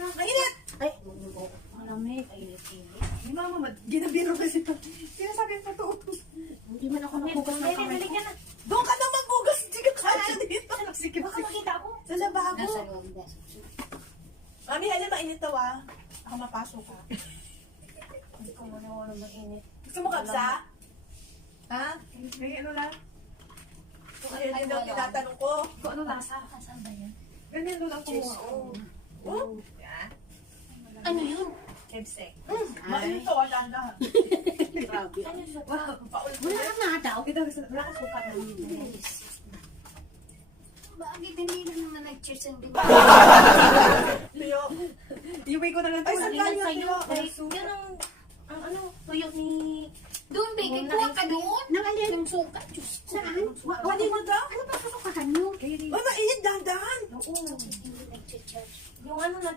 Mainit! Ay, malamig. Ay, Ay, mama, ginabiro kasi ito. Sinasabi ko to. hindi man ako nakugas ng kamay ko. Doon ka na magbugas. Hindi ka kaya dito. Sige, Baka makita ako. Sa lababo. Nasa loob, nasa. Mami, alam, mainit daw ah. Ako mapasok ka. Hindi ko muna mainit. Gusto mo kapsa? Ha? May ano lang? Kung ayun din daw tinatanong ko. Kung ano lasa? Saan ba yan? Ganyan lang ko. Oh. Yan. Ano yun? Kebsek. Mainit to, wala na. Grabe. Ano yun? Paul. Wala ka na daw. Kita gusto, wala ka sukat na yun. Bakit hindi naman nag-cheers ang diba? Leo, iuwi ko na lang. Ay, saan ka yun, Leo? Yan ang ano, tuyo ni... Doon, baby, kuha ka doon. Nangalyan yung suka. Diyos ko. Saan? Wali mo daw? Ano ba suka ka nyo? Oh, mainit, dahan-dahan. Oo. Hindi nag-cheers. Yung ano na